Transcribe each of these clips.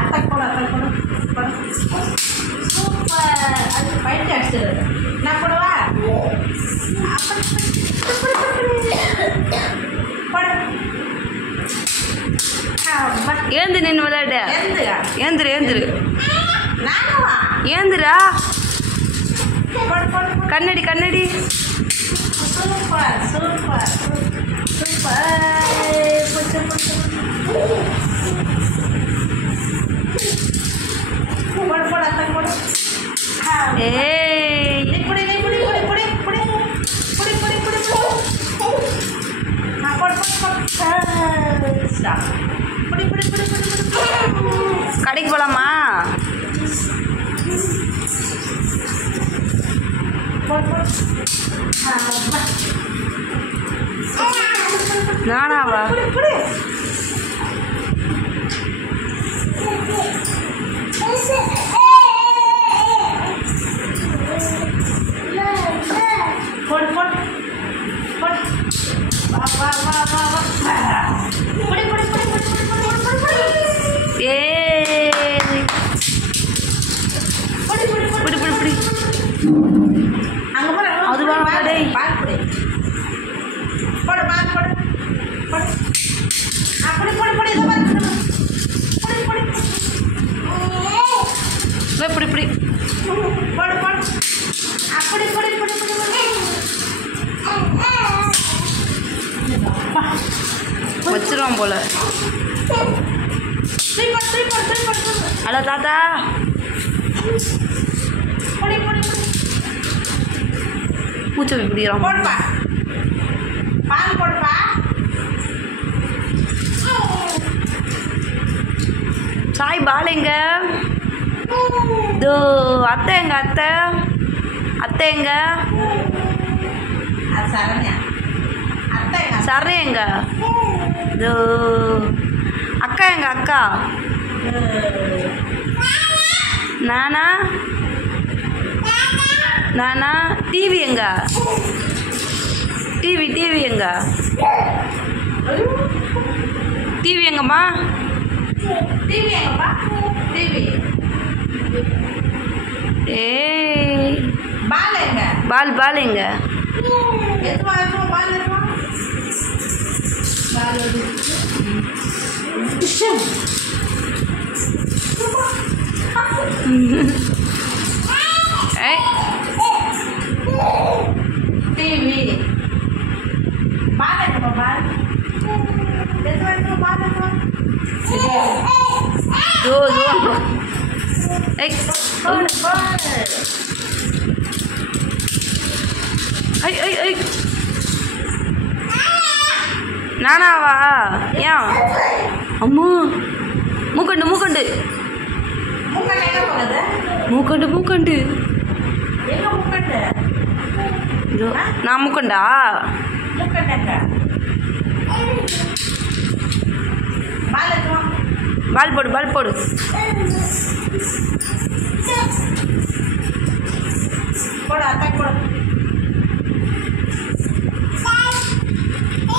Attack போட super. அது பயிற்சி அடிச்சது. நான் போடவா? ஏந்து நின்று விளையாடு. ஏந்துரு ஏந்துரு ஏந்துரா. கண்ணடி கண்ணடி. Super super super. போடு போடு அத்தனை போடு. ஏய் புடி புடி புடி புடி புடி புடி புடி புடி புடி புடி. போடு போடு போடு. புடி புடி புடி புடி புடி. கடைக்கு போகலாமா? நானாவா? போடு போடு போடு. வா வா வா வா வா. புடி புடி புடி புடி புடி புடி புடி. ஏய் புடி புடி புடி புடி புடி. அங்க போற. அது வாங்க டேய். பால் புடி. போடு பால் போடு. போடு. புடி புடி புடி. இத பாரு. புடி புடி. வே புடி புடி. போடு போடு. புடி புடி புடி புடி புடி. வச்சிருவான் போல. Cheaper cheaper cheaper. ஹலோ தாத்தா. புடி புடி புடி. பூச்சி பிடிக்கிறான். போடுப்பா. பால் போடுப்பா. சாய் பால் எங்க? தோ அத்தை எங்க? அத்தை அத்தை எங்க? அது சரண்யா. அத்தை எங்க? சரி எங்க? தோ அக்கா எங்க? அக்கா நானா நானா. டிவி எங்க? டிவி டிவி எங்க? டிவி எங்கம்மா? டிவி எங்கப்பா? டிவி. ஏய் பால் எங்க? பால் பால் எங்க? எதுவா எதுவா பால் எதுவா? பால் எது? ஏய் டிவி. பால் எங்கப்பா? பால் எதுவா எதுவா பால் எதுவா? தோ தோ. ஏய் பால் பால். ஐ ஐ ஐ நானாவா? ஏன் அம்மா மூக்கண்டு மூக்கண்டு மூக்கண்டு எங்க போகுது? மூக்கண்டு மூக்கண்டு. எங்க மூக்கண்டு? இதோ நான் மூக்கண்டா? மூக்கண்டு எங்க? பால் எதுவா? பால் போடு பால் போடு. போடு அத்தை போடு.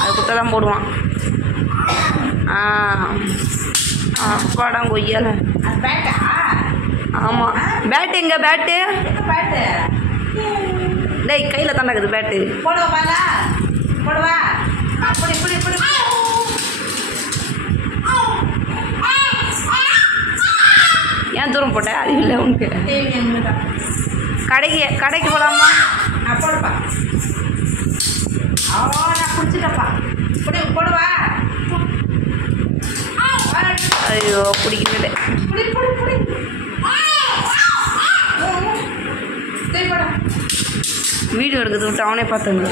அது குட்டை தான் போடுவான். படம் கொய்யால. அது பேட்டா? ஆமாம். பேட்டு எங்க? பேட்டு எங்க பேட்டு? டேய் கையில் தாண்டாக்குது பேட்டு. போடுவா பாலா? போடுவா. புடி புடி புடி. ஏன் தூரம் போட்ட? அது இல்லை உனக்கு. டிவி எங்க? கடைக்கு கடைக்கு போகலாமா? போடுப்பா. நான் குடிச்சிட்டப்பா. புடி போடுவா. ஐயோ பிடிக்கிறது. புடி புடி புடி. வீடியோ எடுக்கிறது விட்டு அவனே பார்த்துங்க.